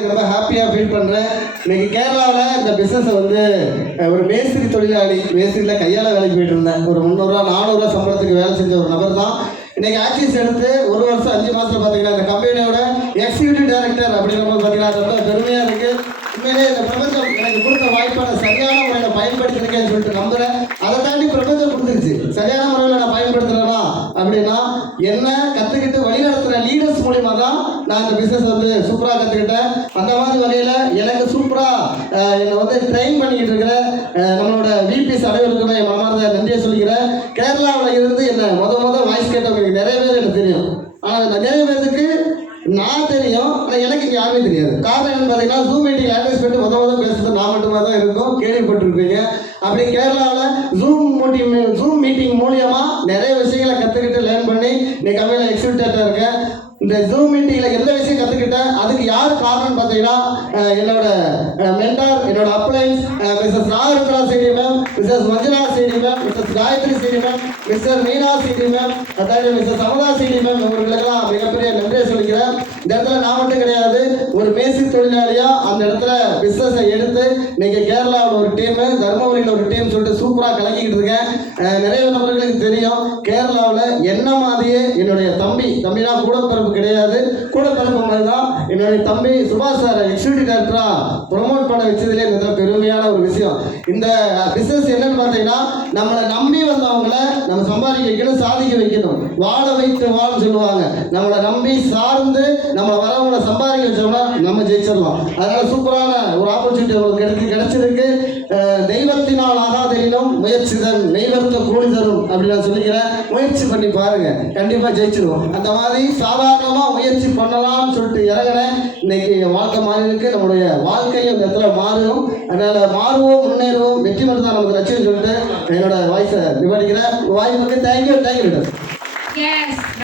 ரொம்ப ஹாப்பியாக ஃபீல் பண்ணுறேன். இன்னைக்கு கேரளாவில் இந்த பிஸ்னஸை வந்து ஒரு மேஸ்திரி தொழிலாளி, மேஸ்திரியில் கையால் வேலைக்கு போயிட்டு இருந்தேன். ஒரு 300 400 சம்பளத்துக்கு வேலை செஞ்ச ஒரு நபர் தான் இன்னைக்கு ஆக்சிஸ் எடுத்து 1 வருஷம் 5 மாதத்தில் பார்த்தீங்கன்னா இந்த கம்பெனியோட எக்ஸிக்யூட்டிவ் டைரக்டர் அப்படிங்கிற போது பார்த்தீங்கன்னா ரொம்ப பெருமையாக இருக்குது. உண்மையிலே இந்த பிரபஞ்சம் எனக்கு கொடுத்த வாய்ப்பை நான் சரியான முறையில் பயன்படுத்திருக்கேன்னு சொல்லிட்டு நம்புகிறேன். அதை தாண்டி பிரபஞ்சம் கொடுத்துருச்சு. சரியான முறையில் நான் பயன்படுத்துகிறேன்னா அப்படின்னா என்ன கற்றுக்கிட்டு வழிநடத்துகிற லீடர்ஸ் மூலிமா தான் நான் இந்த பிஸ்னஸ் வந்து சூப்பராக கற்றுக்கிட்டேன். அந்த மாதிரி வகையில் எனக்கு சூப்பராக என்னை வந்து ட்ரெயின் பண்ணிக்கிட்டு இருக்கிற நம்மளோட விபிஎஸ் அனைவருக்குமே என் மனமார்ந்த நன்றியை சொல்லிக்கிறேன். கேரளாவில் இருந்து என்ன முத வாய்ஸ் கேட்டவங்களுக்கு நிறைய பேர் எனக்கு தெரியும். ஆனால் நிறைய பேருக்கு நான் தெரியும், ஆனால் எனக்கு இங்கே யாருமே தெரியாது. காரணம் என்னன்னு பார்த்தீங்கன்னா ஜூம் மீட்டிங் அட்வைஸ் பண்ணி முத பேசுறது நான் மட்டுமா தான் இருக்கும், கேள்விப்பட்டிருப்பீங்க. அப்படி கேரளாவில் ஜூம் மீட்டிங் மூலியமாக நிறைய விஷயங்களை கற்றுக்கிட்டு லேர்ன் பண்ணி இன்னைக்கு கம்பெனியில் எக்ஸிக்யூட்டிவாக இருக்கேன். இந்த ஜூம் மீட்டிங்கில் எந்த விஷயம் கற்றுக்கிட்டேன் அதுக்கு யார் காரணம்னு பார்த்தீங்கன்னா என்னோட மென்டார், என்னோட அப்ளைன்ஸ் Mrs Nagarudra CD ma'am, Mrs Manjula CD ma'am, Mrs Gayathri CD ma'am, Mister Meena CD ma'am, அதாவது மிஸ்ஸஸ் அமதா சிடி மேம், இவர்களுக்கெல்லாம் மிகப்பெரிய நன்றியை சொல்லிக்கிறேன். இந்த இடத்துல நான் மட்டும் கிடையாது, ஒரு மேஸ்திரி தொழிலாளியாக அந்த இடத்துல பிஸ்னஸை எடுத்து இன்னைக்கு கேரளாவில் ஒரு டீமு, தர்மபுரியில் ஒரு டீம் சொல்லிட்டு சூப்பராக கலக்கிக்கிட்டு இருக்கேன். நிறைய நபர்களுக்கு தெரியும் கேரளாவில் என்ன மாதிரியே என்னுடைய தம்பினா கூட பிறப்பு கிடையாது, கூட பிறப்பு மாதிரி தான் என்னுடைய தம்பி சுபாஷ் சார் எக்ஸிக்யூட்டிவ் டைரக்டரா ப்ரொமோட் பண்ண வச்சதுலேயே இந்த பெருமையான ஒரு விஷயம். இந்த பிஸ்னஸ் என்னன்னு பார்த்தீங்கன்னா நம்மளை நம்பி வந்தவங்கள நம்ம சம்பாதிக்க வைக்கணும், சாதிக்க வைக்கணும். வாழ வைத்து வாழ்ன்னு சொல்லுவாங்க. நம்மளை நம்பி சார்ந்து நம்ம வரவங்களை சம்பாதிக்க வச்சோம்னா நம்ம ஜெயிச்சிடலாம். அதனால சூப்பரான ஒரு ஆப்பர்ச்சுனிட்டி உங்களுக்கு கிடைச்சிருக்கு. தெய்வத்தினால் ஆகாதெனினும் முயற்சிதன் நெய்வர்த்த கூலி தரும் அப்படின்னு நான் சொல்லிக்கிறேன். முயற்சி பண்ணி பாருங்க, கண்டிப்பா ஜெயிச்சிடுவோம். அந்த மாதிரி சாதாரணமா முயற்சி பண்ணலாம்னு சொல்லிட்டு இறங்கினேன். இன்னைக்கு வாழ்க்கை மாறி இருக்கு, நம்மளுடைய வாழ்க்கையும் இந்த இடத்துல மாறும். அதனால மாறுவோம், முன்னேறுவோம், வெற்றி மட்டும் தான் நமக்கு லட்சியம் சொல்லிட்டு என்னோட வாய்ஸை நிபடிக்கிறேன். வாய்ப்புக்கு தேங்க்யூ.